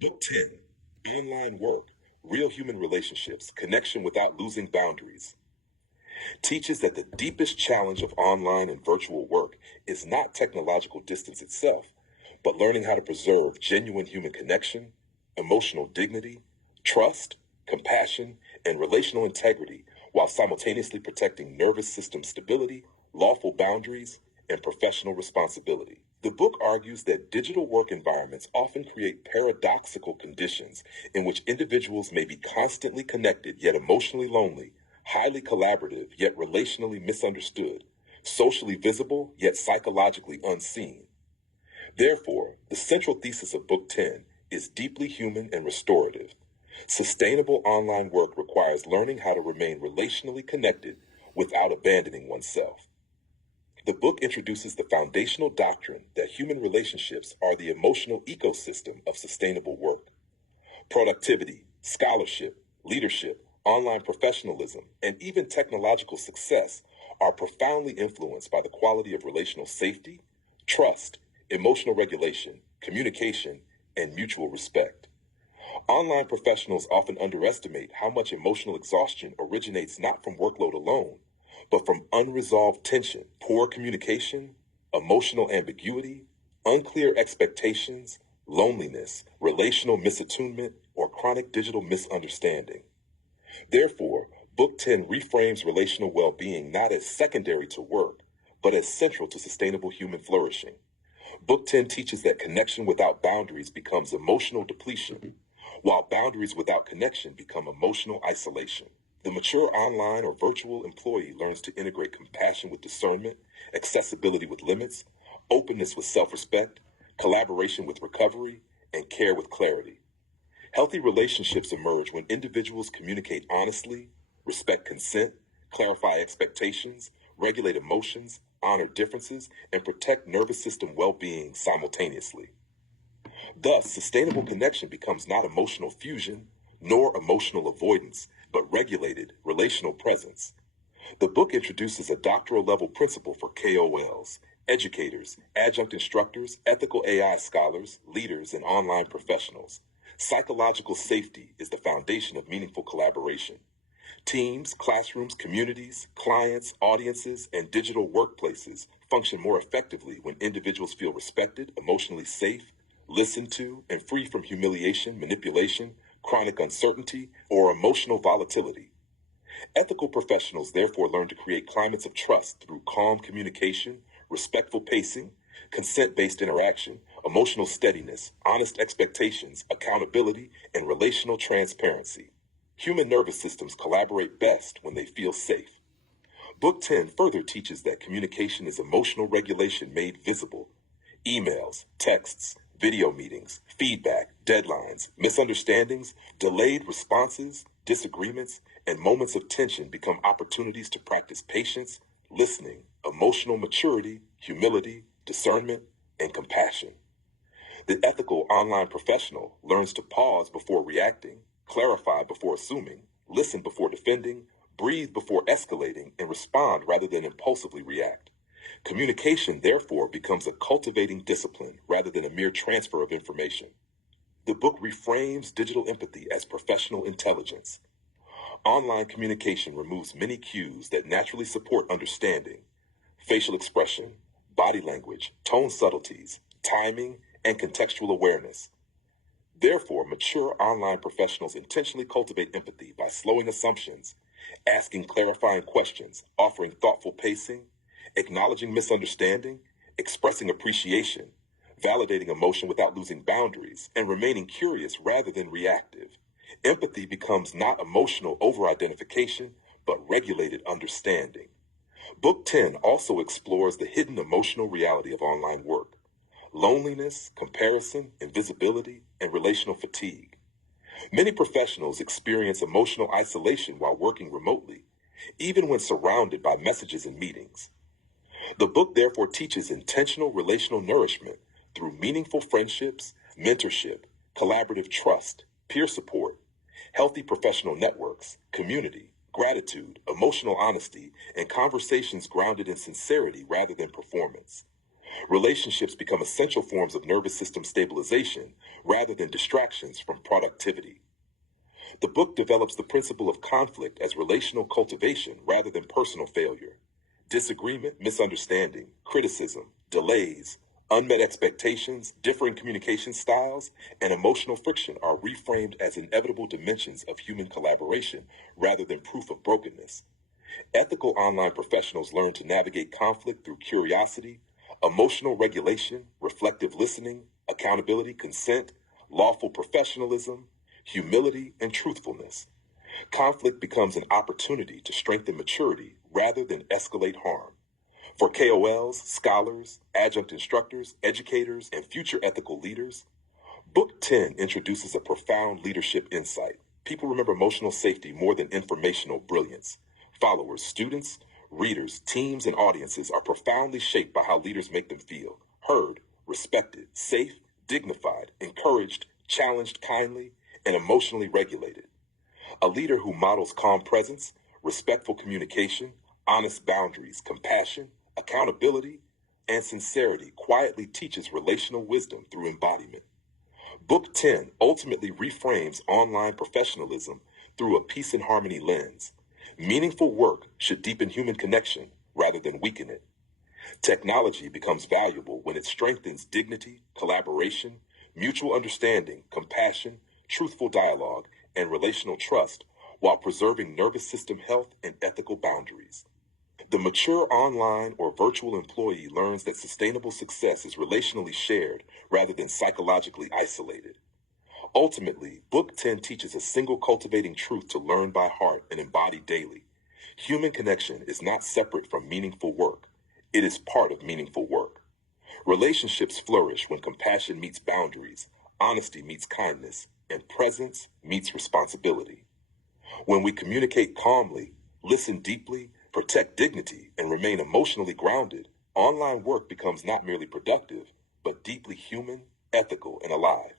Book 10, Online Work, Real Human Relationships, Connection Without Losing Boundaries, teaches that the deepest challenge of online and virtual work is not technological distance itself, but learning how to preserve genuine human connection, emotional dignity, trust, compassion, and relational integrity while simultaneously protecting nervous system stability, lawful boundaries, and professional responsibility. The book argues that digital work environments often create paradoxical conditions in which individuals may be constantly connected yet emotionally lonely, highly collaborative yet relationally misunderstood, socially visible yet psychologically unseen. Therefore, the central thesis of Book 10 is deeply human and restorative. Sustainable online work requires learning how to remain relationally connected without abandoning oneself. The book introduces the foundational doctrine that human relationships are the emotional ecosystem of sustainable work. Productivity, scholarship, leadership, online professionalism, and even technological success are profoundly influenced by the quality of relational safety, trust, emotional regulation, communication, and mutual respect. Online professionals often underestimate how much emotional exhaustion originates not from workload alone, but from unresolved tension, poor communication, emotional ambiguity, unclear expectations, loneliness, relational misattunement, or chronic digital misunderstanding. Therefore, Book 10 reframes relational well-being not as secondary to work, but as central to sustainable human flourishing. Book 10 teaches that connection without boundaries becomes emotional depletion, while boundaries without connection become emotional isolation. The mature online or virtual employee learns to integrate compassion with discernment, accessibility with limits, openness with self-respect, collaboration with recovery, and care with clarity. Healthy relationships emerge when individuals communicate honestly, respect consent, clarify expectations, regulate emotions, honor differences, and protect nervous system well-being simultaneously. Thus, sustainable connection becomes not emotional fusion, nor emotional avoidance, but regulated relational presence. The book introduces a doctoral level principle for KOLs, educators, adjunct instructors, ethical AI scholars, leaders, and online professionals. Psychological safety is the foundation of meaningful collaboration. Teams, classrooms, communities, clients, audiences, and digital workplaces function more effectively when individuals feel respected, emotionally safe, listened to, and free from humiliation, manipulation, chronic uncertainty, or emotional volatility. Ethical professionals therefore learn to create climates of trust through calm communication, respectful pacing, consent-based interaction, emotional steadiness, honest expectations, accountability, and relational transparency. Human nervous systems collaborate best when they feel safe. Book 10 further teaches that communication is emotional regulation made visible. Emails, texts, video meetings, feedback, deadlines, misunderstandings, delayed responses, disagreements, and moments of tension become opportunities to practice patience, listening, emotional maturity, humility, discernment, and compassion. The ethical online professional learns to pause before reacting, clarify before assuming, listen before defending, breathe before escalating, and respond rather than impulsively react. Communication, therefore, becomes a cultivating discipline rather than a mere transfer of information. The book reframes digital empathy as professional intelligence. Online communication removes many cues that naturally support understanding: facial expression, body language, tone subtleties, timing, and contextual awareness. Therefore, mature online professionals intentionally cultivate empathy by slowing assumptions, asking clarifying questions, offering thoughtful pacing, acknowledging misunderstanding, expressing appreciation, validating emotion without losing boundaries, and remaining curious rather than reactive. Empathy becomes not emotional over-identification, but regulated understanding. Book 10 also explores the hidden emotional reality of online work: loneliness, comparison, invisibility, and relational fatigue. Many professionals experience emotional isolation while working remotely, even when surrounded by messages and meetings. The book therefore teaches intentional relational nourishment through meaningful friendships, mentorship, collaborative trust, peer support, healthy professional networks, community, gratitude, emotional honesty, and conversations grounded in sincerity rather than performance. Relationships become essential forms of nervous system stabilization rather than distractions from productivity. The book develops the principle of conflict as relational cultivation rather than personal failure. Disagreement, misunderstanding, criticism, delays, unmet expectations, differing communication styles, and emotional friction are reframed as inevitable dimensions of human collaboration rather than proof of brokenness. Ethical online professionals learn to navigate conflict through curiosity, emotional regulation, reflective listening, accountability, consent, lawful professionalism, humility, and truthfulness. Conflict becomes an opportunity to strengthen maturity rather than escalate harm. For KOLs, scholars, adjunct instructors, educators, and future ethical leaders, Book 10 introduces a profound leadership insight. People remember emotional safety more than informational brilliance. Followers, students, readers, teams, and audiences are profoundly shaped by how leaders make them feel heard, respected, safe, dignified, encouraged, challenged kindly, and emotionally regulated. A leader who models calm presence, respectful communication, honest boundaries, compassion, accountability, and sincerity quietly teaches relational wisdom through embodiment. Book 10 ultimately reframes online professionalism through a peace and harmony lens. Meaningful work should deepen human connection rather than weaken it. Technology becomes valuable when it strengthens dignity, collaboration, mutual understanding, compassion, truthful dialogue, and relational trust while preserving nervous system health and ethical boundaries. The mature online or virtual employee learns that sustainable success is relationally shared rather than psychologically isolated. Ultimately, Book 10 teaches a single cultivating truth to learn by heart and embody daily. Human connection is not separate from meaningful work. It is part of meaningful work. Relationships flourish when compassion meets boundaries, honesty meets kindness, and presence meets responsibility. When we communicate calmly, listen deeply, protect dignity, and remain emotionally grounded, online work becomes not merely productive, but deeply human, ethical, and alive.